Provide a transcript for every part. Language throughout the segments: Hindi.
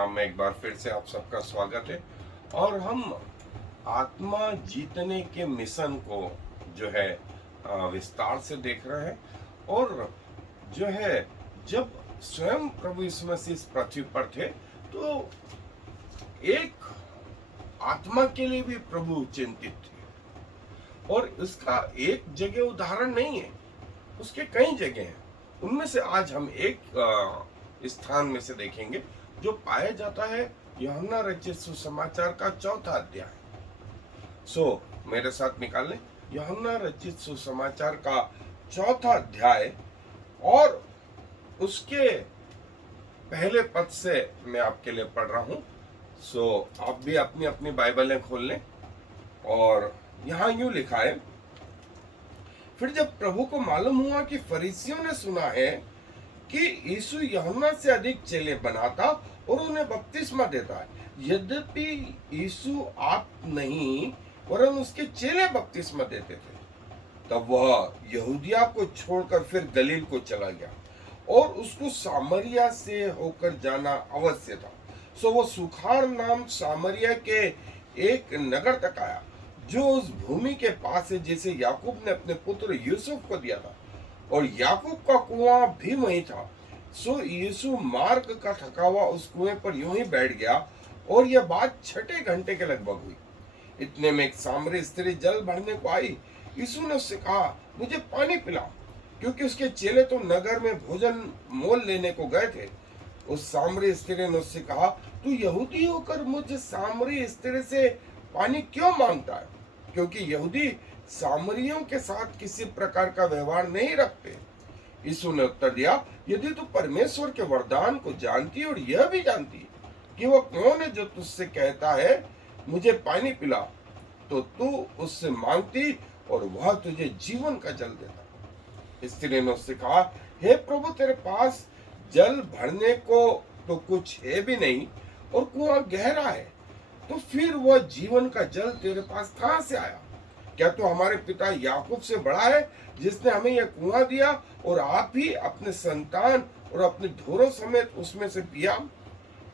नाम में एक बार फिर से आप सबका स्वागत है। और हम आत्मा जीतने के मिशन को जो है विस्तार से देख रहे हैं। और जो है, जब स्वयं प्रभु यीशु मसीह इस पृथ्वी पर थे तो एक आत्मा के लिए भी प्रभु चिंतित थे। और इसका एक जगह उदाहरण नहीं है, उसके कई जगह हैं। उनमें से आज हम एक स्थान में से देखेंगे जो पाया जाता है यूहन्ना रचित सुसमाचार का 4था अध्याय। मेरे साथ निकाल लें यूहन्ना रचित सुसमाचार का 4था अध्याय और उसके पहले पद से मैं आपके लिए पढ़ रहा हूं। आप भी अपनी अपनी बाइबलें खोल लें। और यहां यूं लिखा है, फिर जब प्रभु को मालूम हुआ कि फरीसियों ने सुना है कि यीशु यूहन्ना से अधिक चेले बनाता और उन्हें बपतिस्मा देता है, यद्यपि यीशु आप नहीं वरन उसके चेले बपतिस्मा देते थे, तब वह यहूदिया को छोड़कर फिर गलील को चला गया और उसको सामरिया से होकर जाना अवश्य था। वो सुखार नाम सामरिया के एक नगर तक आया जो उस भूमि के पास है जिसे याकूब ने अपने पुत्र यूसुफ को दिया था, और याकूब का कुआं भी वहीं था। यीशु मार्ग का थका हुआ उस कुएं पर यूं ही बैठ गया, और यह बात 6 घंटे के लगभग हुई। इतने में एक सामरी स्त्री जल भरने को आई। यीशु ने उससे कहा, मुझे पानी पिला, क्योंकि उसके चेले तो नगर में भोजन मोल लेने को गए थे। उस सामरी स्त्री ने उससे कहा, तू यहूदी होकर मुझे सामरी स्त्री से पानी क्यों मांगता है? क्योंकि यहूदी सामरियों के साथ किसी प्रकार का व्यवहार नहीं रखते। यीशु ने उत्तर दिया, यदि तू परमेश्वर के वरदान को जानती और यह भी जानती कि वह कौन है जो तुझसे कहता है मुझे पानी पिला, तो तू उससे मांगती और वह तुझे जीवन का जल देता। स्त्री ने उससे कहा, हे प्रभु, तेरे पास जल भरने को तो कुछ है भी नहीं और कुआं गहरा है, तो फिर वह जीवन का जल तेरे पास कहां से आया? क्या तू हमारे पिता याकूब से बड़ा है जिसने हमें यह कुआं दिया और आप ही अपने संतान और अपने ढोरों समेत उसमें से पिया?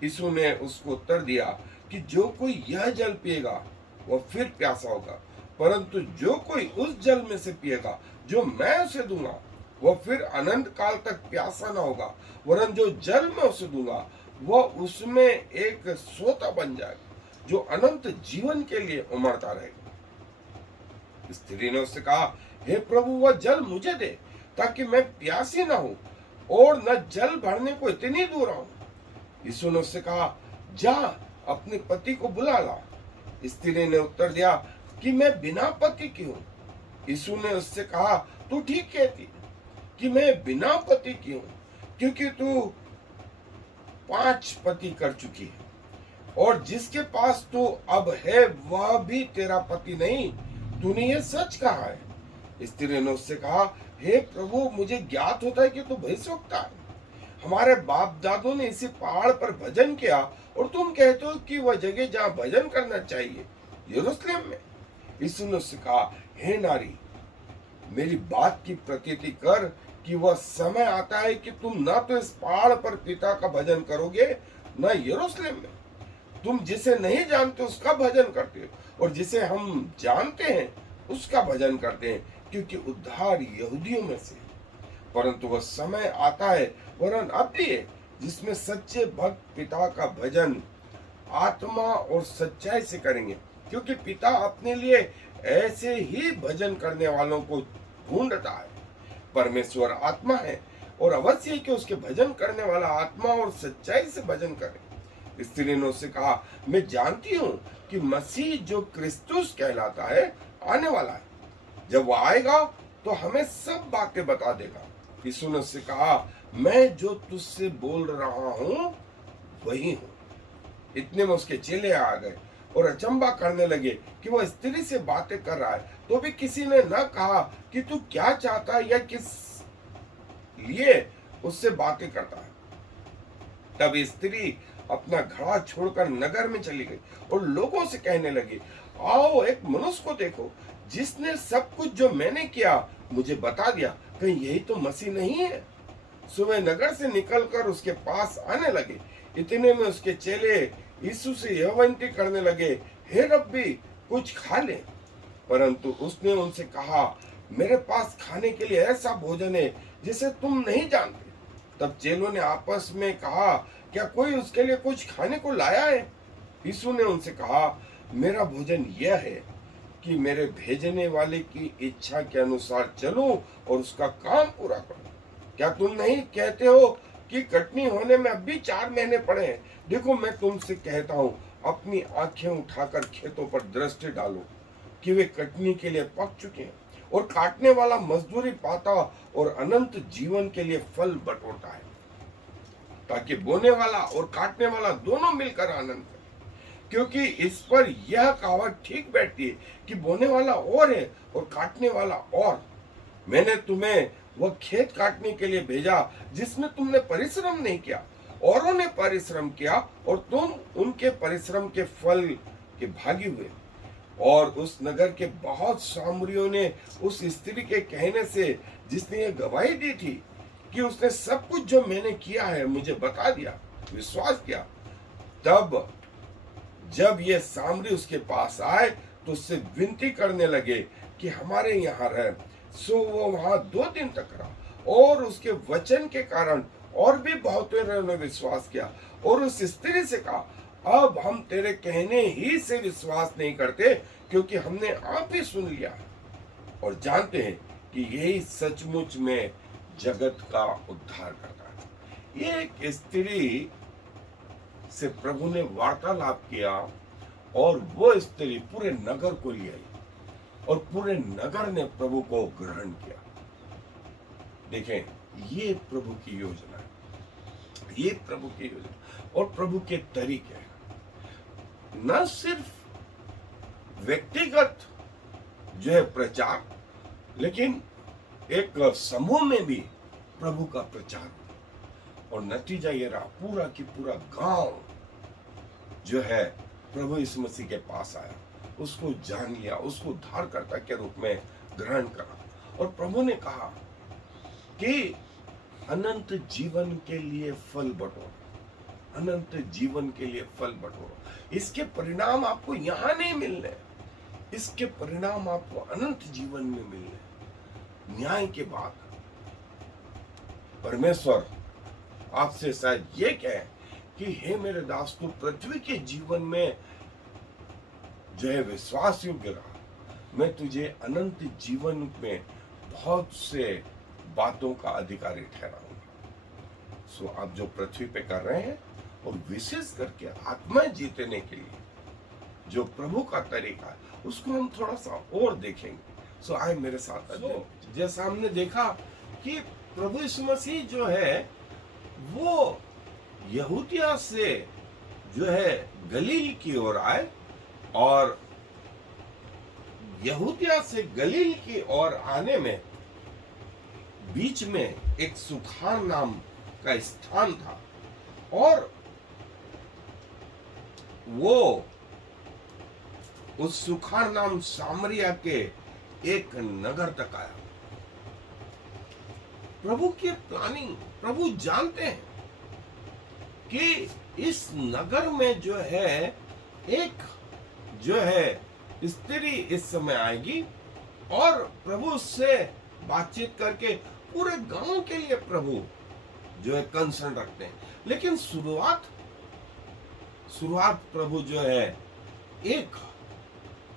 यीशु ने उसको उत्तर दिया कि जो कोई यह जल पिएगा वह फिर प्यासा होगा, परंतु जो कोई उस जल में से पिएगा जो मैं उसे दूंगा वह फिर अनंत काल तक प्यासा न होगा, वरन जो जल मैं उसे दूंगा वह उसमें एक सोता बन जाएगा जो अनंत जीवन के लिए उमड़ता रहेगा। स्त्री ने उससे कहा, हे प्रभु, वह जल मुझे दे ताकि मैं प्यासी न हूं और न जल भरने को इतनी दूर आऊं। यीशु ने उससे कहा, जा अपने पति को बुला ला। स्त्री ने उत्तर दिया कि मैं बिना पति की हूं। यीशु ने उससे कहा, तू ठीक कहती कि मैं बिना पति की हूं, क्योंकि तू 5 पति कर चुकी है और जिसके पास तू अब है वह भी तेरा पति नहीं। तूने ये सच कहा है। स्त्री ने उससे कहा, हे प्रभु, मुझे ज्ञात होता है कि तू भविष्यवक्ता है। हमारे बाप दादों ने इसी पहाड़ पर भजन किया और तुम कहते हो कि वह जगह जहाँ भजन करना चाहिए यरूशलेम में। यीशु ने उससे कहा, हे नारी, मेरी बात की प्रतीति कर कि वह समय आता है कि तुम न तो इस पहाड़ पर पिता का भजन करोगे न यरूशलेम में। तुम जिसे नहीं जानते उसका भजन करते हो और जिसे हम जानते हैं उसका भजन करते हैं, क्योंकि उद्धार यहूदियों में से। परंतु वह समय आता है, वरन अब भी है, जिसमें सच्चे भक्त पिता का भजन आत्मा और सच्चाई से करेंगे, क्योंकि पिता अपने लिए ऐसे ही भजन करने वालों को ढूंढता है। परमेश्वर आत्मा है और अवश्य है कि उसके भजन करने वाला आत्मा और सच्चाई से भजन करे। स्त्री ने उससे कहा, मैं जानती हूं कि मसीह जो क्रिस्तुस कहलाता है आने वाला है। जब वो आएगा तो हमें सब बातें बता देगा। यीशु ने उससे कहा, मैं जो तुझसे बोल रहा हूं वही हूं। इतने में उसके चेले आ गए और अचंबा करने लगे कि वह स्त्री से बातें कर रहा है, तो भी किसी ने न कहा कि तू क्या चाहता है या किस लिए उससे बातें करता है। तब स्त्री अपना घड़ा छोड़कर नगर में चली गई और लोगों से कहने लगी, आओ एक मनुष्य को देखो जिसने सब कुछ जो मैंने किया मुझे बता दिया। कहीं यही तो मसीह नहीं है? सो वे नगर से निकलकर उसके पास आने लगे। इतने में उसके चेले यीशु से यह विनती करने लगे, हे रब्बी, कुछ खा ले। परंतु उसने उनसे कहा, मेरे पास खाने के लिए ऐसा भोजन है जिसे तुम नहीं जानते। तब चेलों ने आपस में कहा, क्या कोई उसके लिए कुछ खाने को लाया है? यीशु ने उनसे कहा, मेरा भोजन यह है कि मेरे भेजने वाले की इच्छा के अनुसार चलूं और उसका काम पूरा करूं। क्या तुम नहीं कहते हो कि कटनी होने में अब भी 4 महीने पड़े हैं? देखो, मैं तुमसे कहता हूं, अपनी आंखें उठाकर खेतों पर दृष्टि डालो कि वे कटनी के लिए पक चुके हैं, और काटने वाला मजदूरी पाता और अनंत जीवन के लिए फल बटोरता है, ताकि बोने वाला और काटने वाला दोनों मिलकर आनंद करें। क्योंकि इस पर यह कहावत ठीक बैठती है कि बोने वाला और है और काटने वाला और। मैंने तुम्हें वह खेत काटने के लिए भेजा जिसमें तुमने परिश्रम नहीं किया, औरों ने परिश्रम किया और तुम उनके परिश्रम के फल के भागी हुए। और उस नगर के बहुत सामरियों ने उस स्त्री के कहने से, जिसने ये गवाही दी थी कि उसने सब कुछ जो मैंने किया है मुझे बता दिया, विश्वास किया। तब जब ये सामरी उसके पास आए तो उससे विनती करने लगे कि हमारे यहाँ रह। सो वो वहां 2 दिन तक रहा, और उसके वचन के कारण और भी बहुतों ने विश्वास किया। और उस स्त्री से कहा, अब हम तेरे कहने ही से विश्वास नहीं करते, क्योंकि हमने आप ही सुन लिया और जानते हैं कि यही सचमुच में जगत का उद्धार करता है। ये एक स्त्री से प्रभु ने वार्तालाप किया, और वो स्त्री पूरे नगर को ले आई, और पूरे नगर ने प्रभु को ग्रहण किया। देखें, ये प्रभु की योजना है, ये प्रभु की योजना और प्रभु के तरीके हैं। न सिर्फ व्यक्तिगत जो है प्रचार, लेकिन एक समूह में भी प्रभु का प्रचार, और नतीजा ये रहा, पूरा की पूरा गांव जो है प्रभु यीशु मसीह के पास आया, उसको जान लिया, उसको उद्धारकर्ता के रूप में ग्रहण करा। और प्रभु ने कहा कि अनंत जीवन के लिए फल बटोरो, अनंत जीवन के लिए फल बटोरो। इसके परिणाम आपको यहां नहीं मिलने, इसके परिणाम आपको अनंत जीवन में मिलने। न्याय के बाद परमेश्वर आपसे शायद ये कहे कि हे मेरे दास, तू पृथ्वी के जीवन में जो है विश्वास योग्य रहा, मैं तुझे अनंत जीवन में बहुत से बातों का अधिकारी ठहराऊंगा। सो आप जो पृथ्वी पे कर रहे हैं, और विशेष करके आत्मा जीतने के लिए जो प्रभु का तरीका है, उसको हम थोड़ा सा और देखेंगे। सो आए मेरे साथ। जैसा हमने देखा कि प्रभु यीशु मसीह जो है वो यहूदिया से जो है गलील की ओर आए, और यहूदिया से गलील की ओर आने में बीच में एक सुखार नाम का स्थान था, और वो उस सुखार नाम सामरिया के एक नगर तक आया। प्रभु की प्लानिंग, प्रभु जानते हैं कि इस नगर में जो है एक जो है स्त्री इस समय आएगी, और प्रभु उससे बातचीत करके पूरे गांव के लिए प्रभु जो है कंसर्न रखते हैं। लेकिन शुरुआत प्रभु जो है एक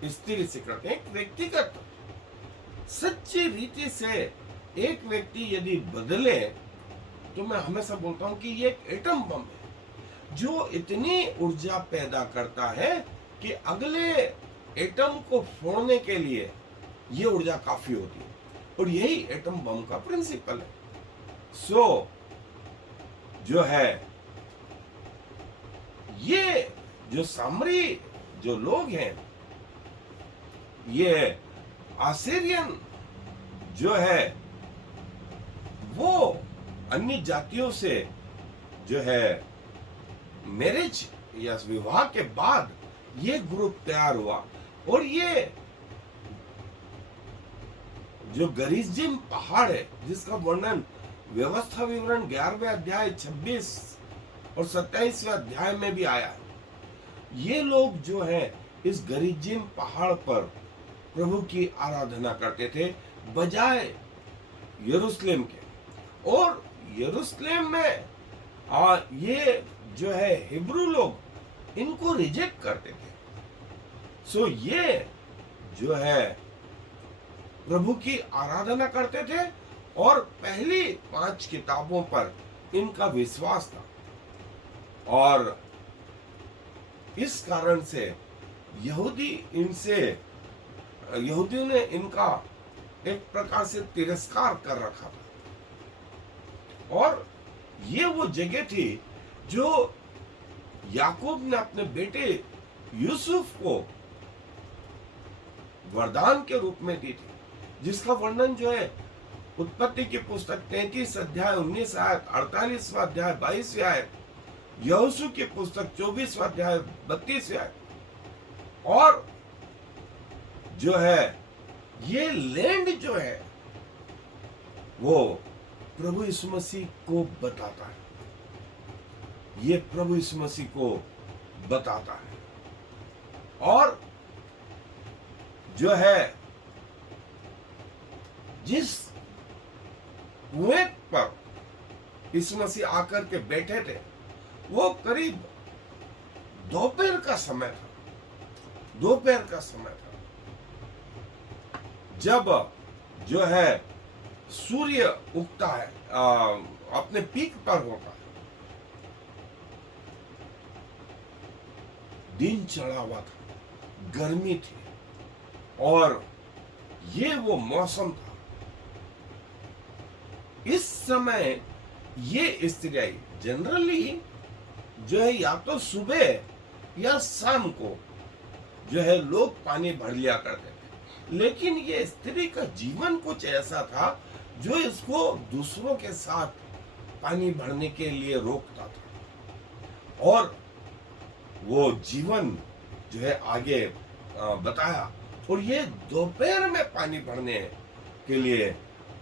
स्त्री से करते हैं, एक व्यक्तिगत सच्ची रीति से। एक व्यक्ति यदि बदले, तो मैं हमेशा बोलता हूं कि ये एक एटम बम है जो इतनी ऊर्जा पैदा करता है कि अगले एटम को फोड़ने के लिए ये ऊर्जा काफी होती है, और यही एटम बम का प्रिंसिपल है। सो जो है ये जो सामरी जो लोग हैं, ये आसीरियन जो है वो अन्य जातियों से जो है मैरिज या विवाह के बाद ये ग्रुप तैयार हुआ, और ये जो गरिज्जिम पहाड़ है जिसका वर्णन व्यवस्था विवरण 11वें अध्याय 26 और 27वें अध्याय में भी आया है। ये लोग जो है इस गरिज्जिम पहाड़ पर प्रभु की आराधना करते थे बजाय यरूशलेम के। और यरूशलेम में ये जो है हिब्रू लोग इनको रिजेक्ट करते थे। सो ये जो है प्रभु की आराधना करते थे और पहली 5 किताबों पर इनका विश्वास था, और इस कारण से यहूदियों ने इनका एक प्रकार से तिरस्कार कर रखा था। और ये वो जगह थी जो याकूब ने अपने बेटे यूसुफ को वरदान के रूप में दी थी, जिसका वर्णन जो है उत्पत्ति की पुस्तक 33 अध्याय 19 आयत, 48वां अध्याय 22 आयत, यहोशू की पुस्तक 24वां अध्याय 32 आयत, और जो है ये लैंड जो है वो प्रभु यीशु मसीह को बताता है। ये प्रभु यीशु मसीह को बताता है। और जो है जिस कुएं पर यीशु मसीह आकर के बैठे थे वो करीब दोपहर का समय था। दोपहर का समय था जब जो है सूर्य उगता है, अपने पीक पर होता है। दिन चढ़ा हुआ था, गर्मी थी, और ये वो मौसम था। इस समय ये स्त्रियां जनरली जो है या तो सुबह या शाम को जो है लोग पानी भर लिया करते थे, लेकिन ये स्त्री का जीवन कुछ ऐसा था जो इसको दूसरों के साथ पानी भरने के लिए रोकता था। और वो जीवन जो है आगे बताया, और ये दोपहर में पानी भरने के लिए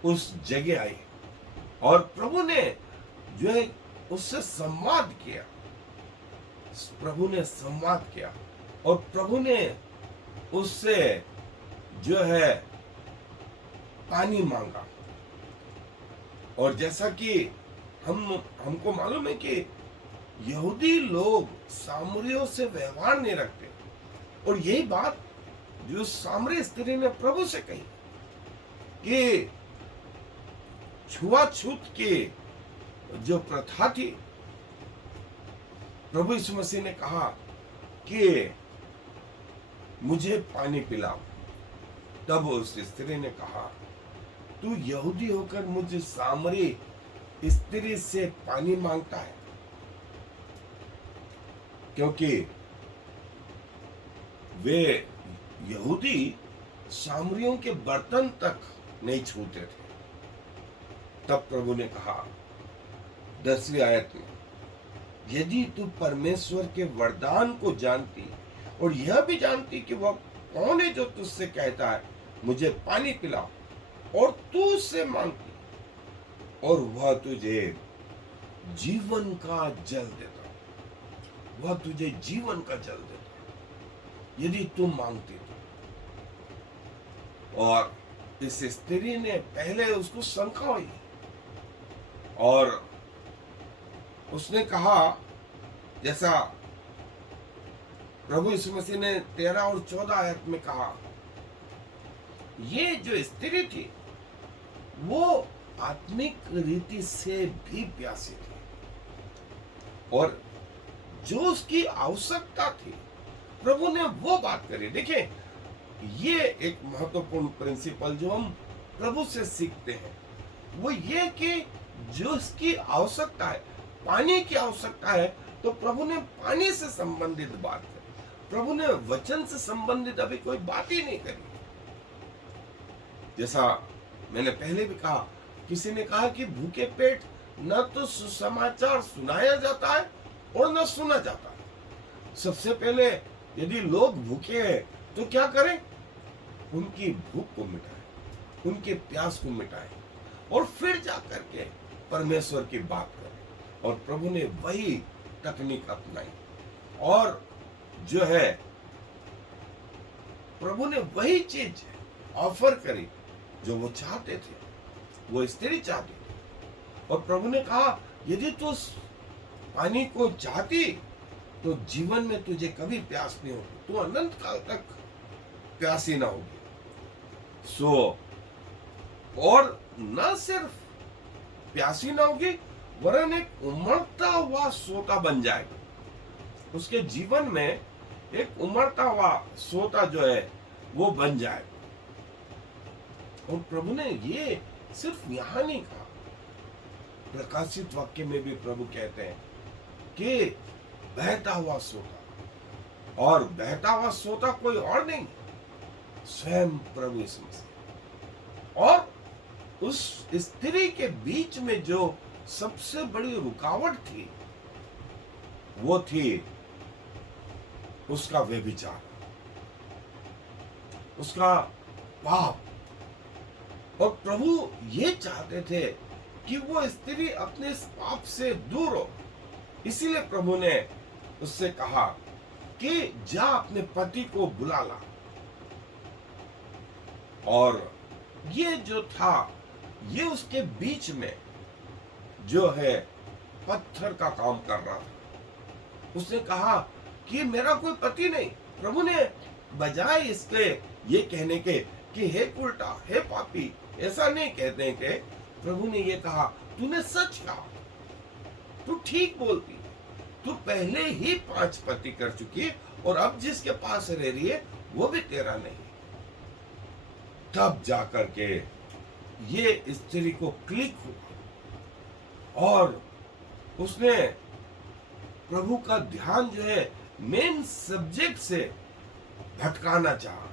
उस जगह आई, और प्रभु ने जो है उससे संवाद किया। प्रभु ने संवाद किया और प्रभु ने उससे जो है पानी मांगा। और जैसा कि हमको मालूम है कि यहूदी लोग सामरियों से व्यवहार नहीं रखते, और यही बात जो सामरी स्त्री ने प्रभु से कही कि छुआछूत की जो प्रथा थी, प्रभु यीशु मसीह ने कहा कि मुझे पानी पिलाओ। तब उस स्त्री ने कहा, तू यहूदी होकर मुझे सामरी स्त्री से पानी मांगता है? क्योंकि वे यहूदी सामरियों के बर्तन तक नहीं छूते थे। तब प्रभु ने कहा 10वीं आयत में, यदि तू परमेश्वर के वरदान को जानती और यह भी जानती कि वह कौन है जो तुझसे कहता है मुझे पानी पिलाओ, और तू उससे मांगती और वह तुझे जीवन का जल देता, वह तुझे जीवन का जल देता यदि तू मांगती तो। और इस स्त्री ने पहले उसको शंका हुई, और उसने कहा, जैसा प्रभु यीशु मसीह ने 13 और 14 आयत में कहा, ये जो स्त्री थी वो आत्मिक रीति से भी प्यासी थी, और जो उसकी आवश्यकता थी प्रभु ने वो बात करी। देखिए, ये एक महत्वपूर्ण प्रिंसिपल जो हम प्रभु से सीखते हैं वो ये कि जो इसकी आवश्यकता है, पानी की आवश्यकता है, तो प्रभु ने पानी से संबंधित बात करी। प्रभु ने वचन से संबंधित अभी कोई बात ही नहीं करी। जैसा मैंने पहले भी कहा, किसी ने कहा कि भूखे पेट न तो सुसमाचार सुनाया जाता है और न सुना जाता है। सबसे पहले यदि लोग भूखे हैं तो क्या करें? उनकी भूख को मिटाएं, उनके प्यास को मिटाएं, और फिर जाकर के परमेश्वर की बात करें। और प्रभु ने वही तकनीक अपनाई और जो है प्रभु ने वही चीज ऑफर करी जो वो चाहते थे, वो स्त्री चाहती थी। और प्रभु ने कहा यदि तू उस पानी को चाहती तो जीवन में तुझे कभी प्यास नहीं होगी, तू अनंत काल तक प्यासी ना होगी। और न सिर्फ प्यासी ना होगी वरन एक उमड़ता हुआ सोता बन जाएगा। उसके जीवन में एक उमड़ता हुआ सोता जो है वो बन जाएगा। और प्रभु ने ये सिर्फ यहां नहीं कहा, प्रकाशित वाक्य में भी प्रभु कहते हैं कि बहता हुआ सोता, और बहता हुआ सोता कोई और नहीं, स्वयं प्रभु यीशु मसीह। और उस स्त्री के बीच में जो सबसे बड़ी रुकावट थी वो थी उसका व्यभिचार, उसका पाप। और प्रभु ये चाहते थे कि वो स्त्री अपने इस पाप से दूर हो। इसीलिए प्रभु ने उससे कहा कि जा अपने पति को बुला ला। और ये जो था ये उसके बीच में जो है पत्थर का काम कर रहा था। उसने कहा कि मेरा कोई पति नहीं। प्रभु ने बजाय इसके ये कहने के कि हे उल्टा, हे पापी, ऐसा नहीं कहते हैं कि प्रभु ने ये कहा तूने सच कहा, तू ठीक बोलती है, तू पहले ही 5 पति कर चुकी है और अब जिसके पास रह रही है वो भी तेरा नहीं। तब जाकर के ये स्त्री को क्लिक हुआ और उसने प्रभु का ध्यान जो है मेन सब्जेक्ट से भटकाना चाहा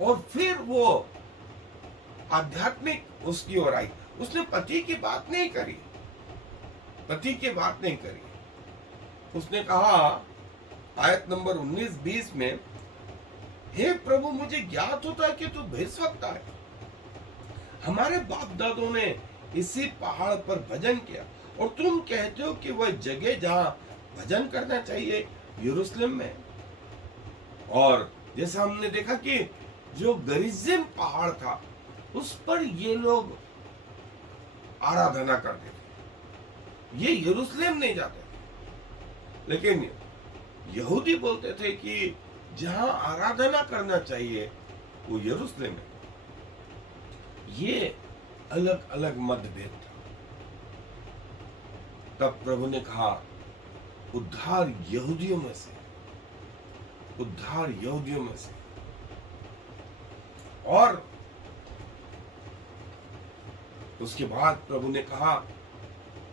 और फिर वो आध्यात्मिक उसकी ओर आई। उसने पति की बात नहीं करी, पति की बात नहीं करी। उसने कहा आयत नंबर 19-20 में, हे प्रभु मुझे ज्ञात होता है कि तू भेषवक्ता है। हमारे बाप दादों ने इसी पहाड़ पर भजन किया और तुम कहते हो कि वह जगह जहां भजन करना चाहिए यरूशलेम में। और जैसा हमने देखा कि जो गरिज्जिम पहाड़ था उस पर ये लोग आराधना करते थे, ये यरूशलेम नहीं जाते थे। लेकिन यहूदी बोलते थे कि जहां आराधना करना चाहिए वो यरूशलेम है। ये अलग अलग मतभेद था। तब प्रभु ने कहा उद्धार यहूदियों में से, उद्धार यहूदियों में से। और उसके बाद प्रभु ने कहा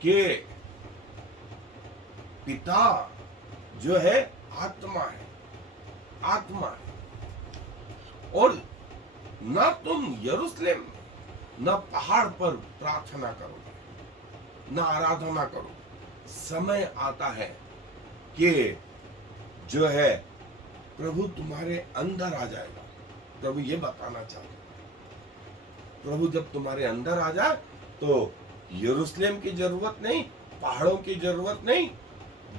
कि पिता जो है आत्मा है, आत्मा है। और ना तुम यरूशलेम में ना पहाड़ पर प्रार्थना करोगे, ना आराधना करोगे। समय आता है कि जो है प्रभु तुम्हारे अंदर आ जाएगा। प्रभु ये बताना चाहते, प्रभु जब तुम्हारे अंदर आ जाए तो यरूशलेम की जरूरत नहीं, पहाड़ों की जरूरत नहीं,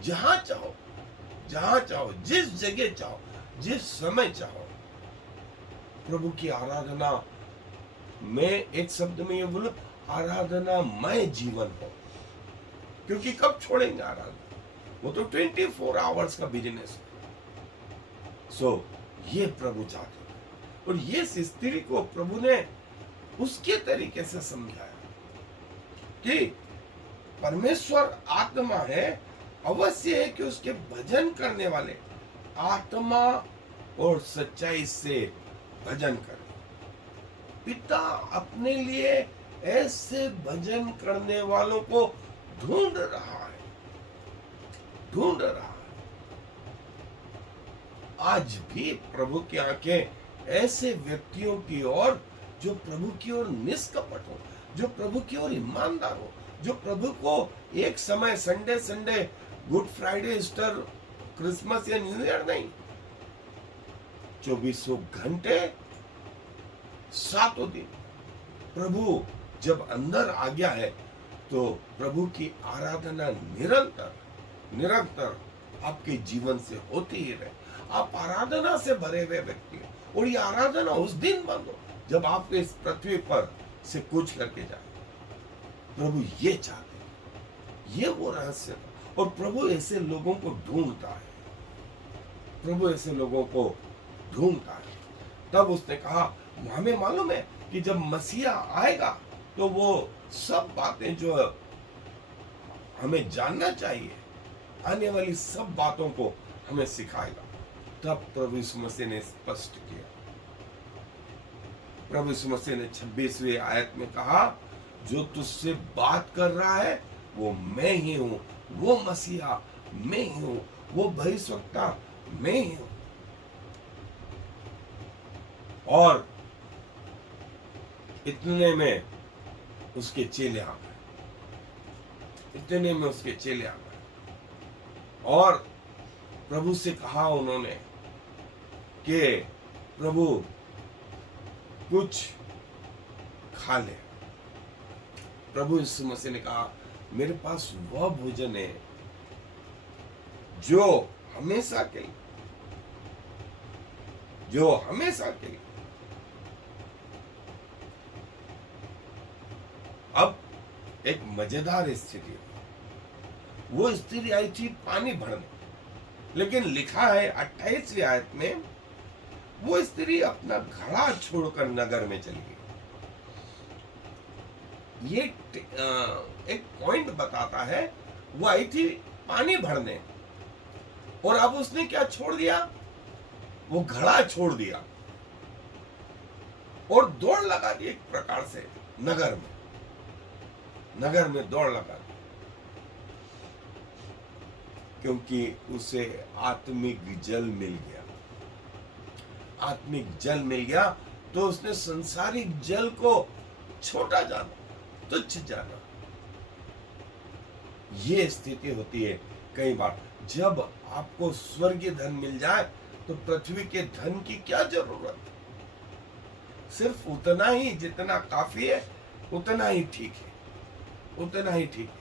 जहां चाहो, जहां चाहो, जिस जगह चाहो, जिस समय चाहो, प्रभु की आराधना में, एक शब्द में ये बोलो, आराधनामय जीवन हो। क्योंकि कब छोड़ेंगे आराधना, वो तो 24 आवर्स का बिजनेस है। ये प्रभु चाहते थे और ये स्त्री को प्रभु ने उसके तरीके से समझाया कि परमेश्वर आत्मा है, अवश्य है कि उसके भजन करने वाले आत्मा और सच्चाई से भजन करें। पिता अपने लिए ऐसे भजन करने वालों को ढूंढ रहा है, ढूंढ रहा है। आज भी प्रभु की आंखें ऐसे व्यक्तियों की ओर जो प्रभु की ओर निष्कपट हो, जो प्रभु की ओर ईमानदार हो, जो प्रभु को एक समय Sunday Sunday, good Friday, Easter, Christmas या न्यू ईयर नहीं, 24 घंटे 7 दिन प्रभु जब अंदर आ गया है तो प्रभु की आराधना निरंतर निरंतर आपके जीवन से होती ही रहे। आप आराधना से भरे हुए व्यक्ति हो, और ये आराधना उस दिन बंद हो जब आप इस पृथ्वी पर से कूच करके जाए। प्रभु ये चाहते हैं, ये वो रहस्य था। और प्रभु ऐसे लोगों को ढूंढता है, प्रभु ऐसे लोगों को ढूंढता है। तब उसने कहा, हमें मालूम है कि जब मसीहा आएगा तो वो सब बातें जो हमें जानना चाहिए, आने वाली सब बातों को हमें सिखाएगा। तब प्रभु यीशु मसीह ने स्पष्ट किया। प्रभु यीशु मसीह ने 26वीं आयत में कहा, जो तुझसे बात कर रहा है वो मैं ही हूं, वो मसीहा मैं ही हूं, वो भविष्यवक्ता मैं ही हूं। और इतने में उसके चेले आ गए, इतने में उसके चेले आ गए और प्रभु से कहा उन्होंने कि प्रभु कुछ खा ले। प्रभु यीशु मसीह ने कहा, मेरे पास वह भोजन है जो हमेशा के लिए, जो हमेशा के लिए। अब एक मजेदार स्थिति है। वो स्त्री आई थी पानी भरने, लेकिन लिखा है 28वीं आयत में, वो स्त्री अपना घड़ा छोड़कर नगर में चली गई। ये एक पॉइंट बताता है, वो आई थी पानी भरने और अब उसने क्या छोड़ दिया, वो घड़ा छोड़ दिया और दौड़ लगा दी एक प्रकार से नगर में दौड़ लगा दी, क्योंकि उसे आत्मिक जल मिल गया। आत्मिक जल मिल गया तो उसने संसारिक जल को छोटा जाना, तुच्छ जाना। ये स्थिति होती है कई बार। जब आपको स्वर्गीय धन मिल जाए तो पृथ्वी के धन की क्या जरूरत, सिर्फ उतना ही जितना काफी है, उतना ही ठीक है, उतना ही ठीक है।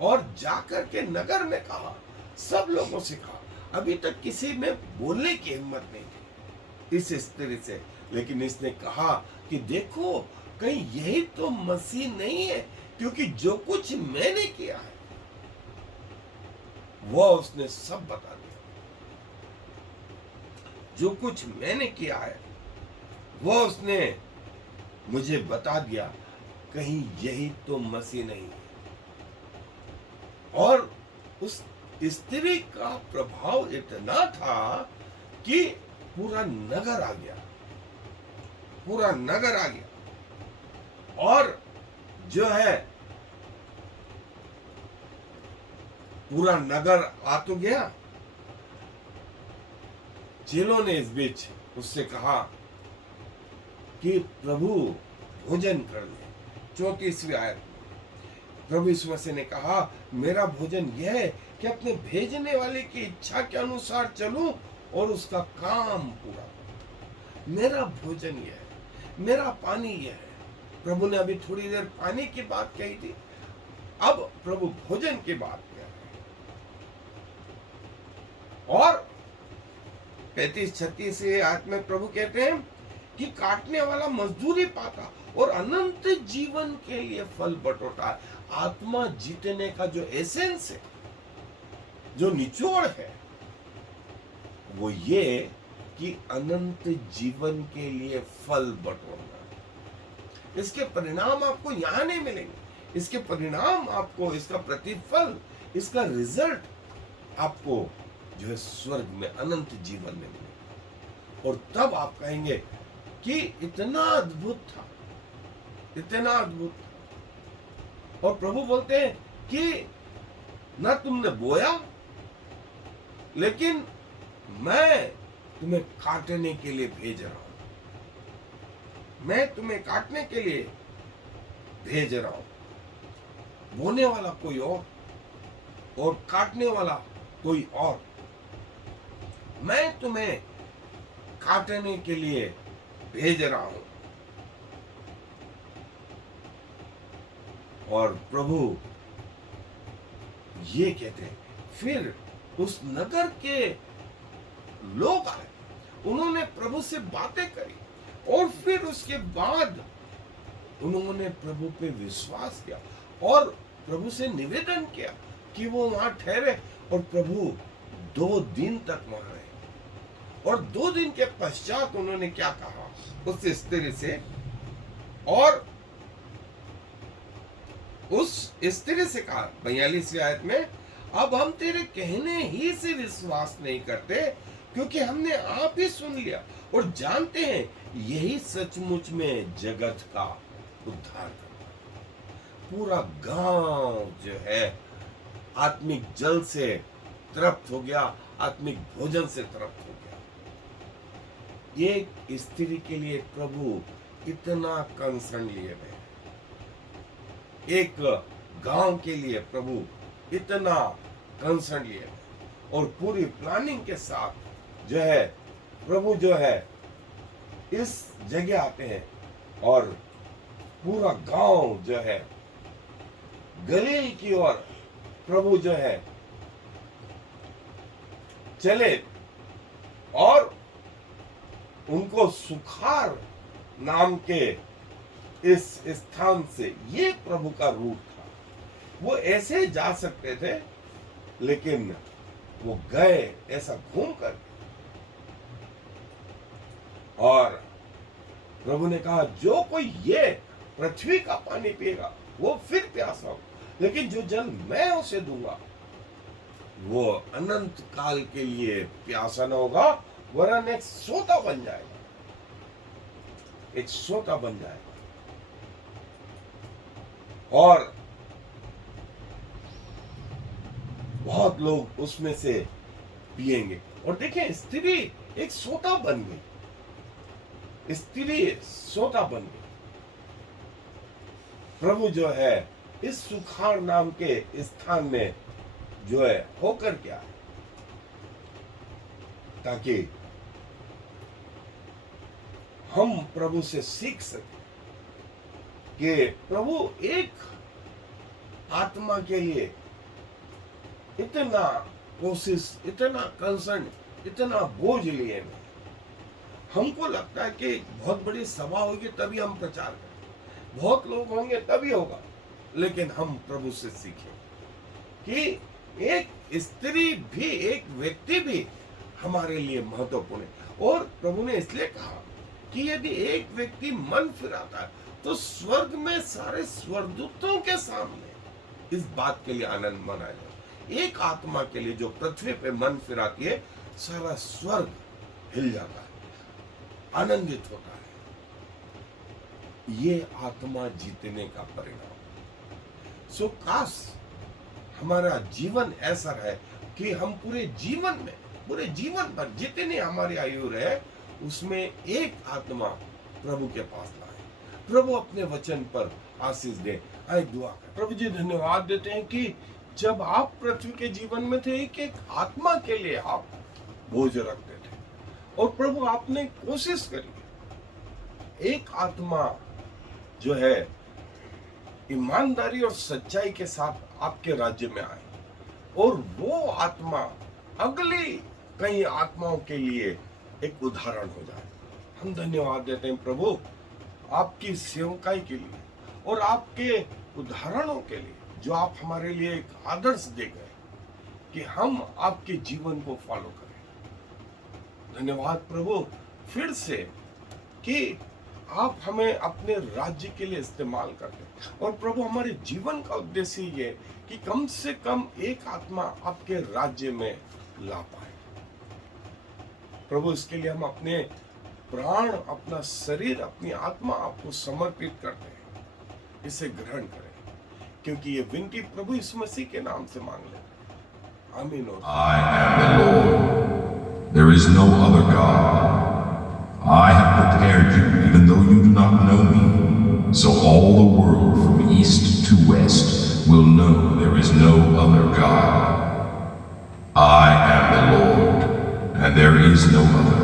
और जाकर के नगर में कहा, सब लोगों से कहा। अभी तक किसी में बोलने की हिम्मत नहीं थी इस स्त्री से, लेकिन इसने कहा कि देखो कहीं यही तो मसीह नहीं है, क्योंकि जो कुछ मैंने किया है वो उसने सब बता दिया। जो कुछ मैंने किया है वो उसने मुझे बता दिया, कहीं यही तो मसीह नहीं है। और उस स्त्री का प्रभाव इतना था कि पूरा नगर आ गया, पूरा नगर आ गया। और जो है पूरा नगर आ तो गया। चेलों ने इस बीच उससे कहा कि प्रभु भोजन कर ले। 34वीं आयत प्रभु यीशु मसीह ने कहा, मेरा भोजन यह है कि अपने भेजने वाले की इच्छा के अनुसार चलूं और उसका काम पूरा करूं। मेरा भोजन यह है, मेरा पानी यह है। प्रभु ने अभी थोड़ी देर पानी की बात कही थी, अब प्रभु भोजन की बात कर रहे हैं। और 35-36 आयत में प्रभु कहते हैं कि काटने वाला मजदूरी पाता और अनंत जीवन के लिए फल बटोरता है। आत्मा जीतने का जो एसेंस है, जो निचोड़ है, वो ये कि अनंत जीवन के लिए फल बटोरना। इसके परिणाम आपको यहां नहीं मिलेंगे, इसके परिणाम आपको, इसका प्रतिफल, इसका रिजल्ट आपको जो है स्वर्ग में, अनंत जीवन में मिलेगा। और तब आप कहेंगे कि इतना अद्भुत था, इतना अद्भुत था। और प्रभु बोलते हैं कि ना तुमने बोया, लेकिन मैं तुम्हें काटने के लिए भेज रहा हूं, मैं तुम्हें काटने के लिए भेज रहा हूं। बोने वाला कोई और काटने वाला कोई और। मैं तुम्हें काटने के लिए भेज रहा हूं। और प्रभु ये कहते हैं, फिर उस नगर के लोग आए, उन्होंने प्रभु से बातें करी और फिर उसके बाद उन्होंने प्रभु पे विश्वास किया और प्रभु से निवेदन किया कि वो वहां ठहरे। और प्रभु 2 दिन तक वहां रहे और 2 दिन के पश्चात उन्होंने क्या कहा उस स्त्री से, और उस स्त्री से कहा 42वीं आयत में, अब हम तेरे कहने ही से विश्वास नहीं करते, क्योंकि हमने आप ही सुन लिया और जानते हैं यही सचमुच में जगत का उद्धार करता। पूरा गांव जो है आत्मिक जल से तृप्त हो गया, आत्मिक भोजन से तृप्त हो गया। एक स्त्री के लिए प्रभु इतना कंसर्न लिए हुए, एक गांव के लिए प्रभु इतना कंसर्न लिए और पूरी प्लानिंग के साथ जो है प्रभु जो है इस जगह आते हैं और पूरा गांव जो है गलील की ओर प्रभु जो है चले और उनको सुखार नाम के इस स्थान से, ये प्रभु का रूट था। वो ऐसे जा सकते थे लेकिन वो गए ऐसा घूम कर, और प्रभु ने कहा जो कोई ये पृथ्वी का पानी पिएगा वो फिर प्यासा हो, लेकिन जो जल मैं उसे दूंगा वो अनंत काल के लिए प्यासा न होगा, वरन एक सोता बन जाएगा, एक सोता बन जाएगा और बहुत लोग उसमें से पिएंगे। और देखें, स्त्री एक सोता बन गई, स्त्री सोता बन गई। प्रभु जो है इस सुखार नाम के स्थान में जो है होकर क्या है, ताकि हम प्रभु से सीख सके कि प्रभु एक आत्मा के लिए इतना कोशिश, इतना कंसर्न, इतना बोझ लिए में। हमको लगता है कि बहुत बड़ी सभा होगी तभी हम प्रचार करें, बहुत लोग होंगे तभी होगा, लेकिन हम प्रभु से सीखें कि एक स्त्री भी, एक व्यक्ति भी हमारे लिए महत्वपूर्ण है। और प्रभु ने इसलिए कहा कि यदि एक व्यक्ति मन फिराता है तो स्वर्ग में सारे स्वर्गदूतों के सामने इस बात के लिए आनंद मनाया जाए। एक आत्मा के लिए जो पृथ्वी पे मन फिराती है, सारा स्वर्ग हिल जाता है, आनंदित होता है। ये आत्मा जीतने का परिणाम। सो काश हमारा जीवन ऐसा रहे कि हम पूरे जीवन में, पूरे जीवन भर जितनी हमारी आयु रहे, उसमें एक आत्मा प्रभु के पास लाए। प्रभु अपने वचन पर आशीष दे। आए दुआ कर। प्रभु जी धन्यवाद देते हैं कि जब आप पृथ्वी के जीवन में थे, एक एक आत्मा के लिए आप बोझ रखते थे, और प्रभु आपने कोशिश करी एक आत्मा जो है ईमानदारी और सच्चाई के साथ आपके राज्य में आए, और वो आत्मा अगली कई आत्माओं के लिए एक उदाहरण हो जाए। हम धन्यवाद देते हैं प्रभु आपकी सेवकाई के लिए और आपके उदाहरणों के लिए, जो आप हमारे लिए एक आदर्श दे गए कि हम आपके जीवन को फॉलो करें। धन्यवाद प्रभु फिर से कि आप हमें अपने राज्य के लिए इस्तेमाल करते हैं। और प्रभु हमारे जीवन का उद्देश्य ये कि कम से कम एक आत्मा आपके राज्य में ला पाए। प्रभु इसके लिए हम अपने प्राण, अपना शरीर, अपनी आत्मा आपको समर्पित करते हैं। इसे ग्रहण करें, क्योंकि ये विनती प्रभु यीशु मसीह के नाम से मांग लेते हैं। आमीन। I am the Lord. There is no other God. I have prepared you, even though you do not know me, so all the world from east to west will know there is no other God. I am the Lord, and there is no other.